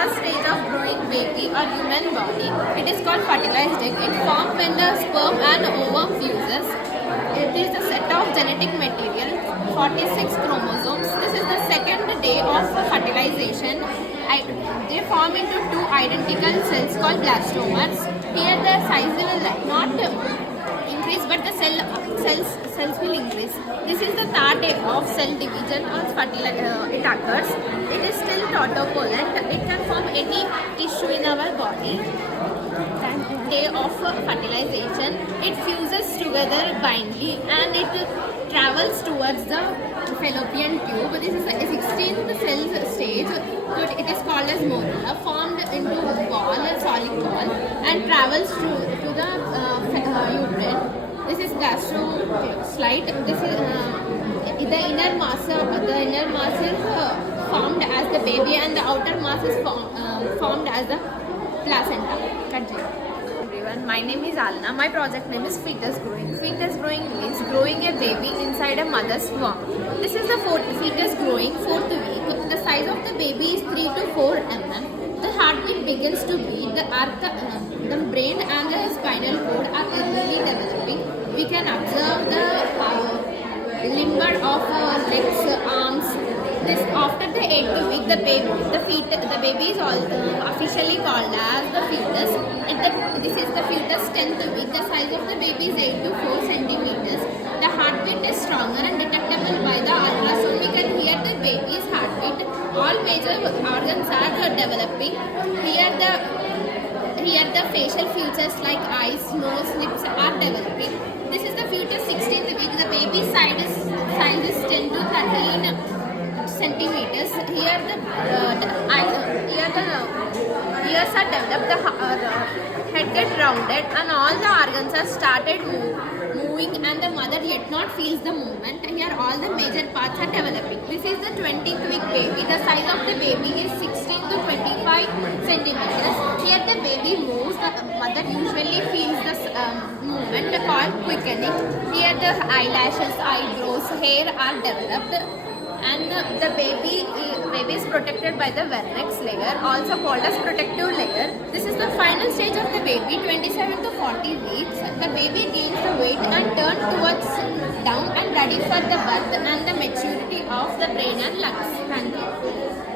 first stage of growing baby or human body. It is called fertilized egg. It forms when the sperm and ovum fuses. It is a set of genetic material, 46 chromosomes. This is the second day of fertilization. They form into two identical cells called blastomeres. Here the size will not increase, but the cells will increase. This is the third day of cell division or it occurs. It is still tautopolant. It can form any tissue in our body. Day of fertilization, it fuses together bindly and it travels towards the fallopian tube. This is the 16th cell stage. So it is called as morula, formed into ball, solid ball, and travels to the uterine. This is gastrocyte. This is the inner mass. The inner mass is formed as the baby, and the outer mass is formed as the placenta. Continue. Everyone, my name is Alna. My project name is fetus growing. Fetus growing means growing a baby inside a mother's womb. This is the fetus growing 4th week. The size of the baby is 3 to 4 mm. The heartbeat begins to beat. The brain and the spinal cord are early developing. We can observe the limber of legs, arms. This after the 8th week, the baby is officially called as the fetus. This is the fetus 10th week. The size of the baby is 8 to 4 centimeters. The heartbeat is stronger and detectable by the ultrasound. We can hear the baby's heartbeat. All major organs are developing. Here the facial features like eyes, nose, lips are developing. This is the fetus 16th week. The baby's size is 10 to 13 centimeters. Here the ears are developed, the head gets rounded, and all the organs are started moving, and the mother yet not feels the movement. Here all the major parts are developing. This is the 20th week baby. The size of the baby is 16 to 25 centimeters. Here the baby moves. The mother usually feels the movement called quickening. Here the eyelashes, eyebrows, hair are developed. And the baby is protected by the vernix layer, also called as protective layer. This is the final stage of the baby, 27 to 40 weeks. The baby gains the weight and turns towards down and ready for the birth and the maturity of the brain and lungs. Thank you.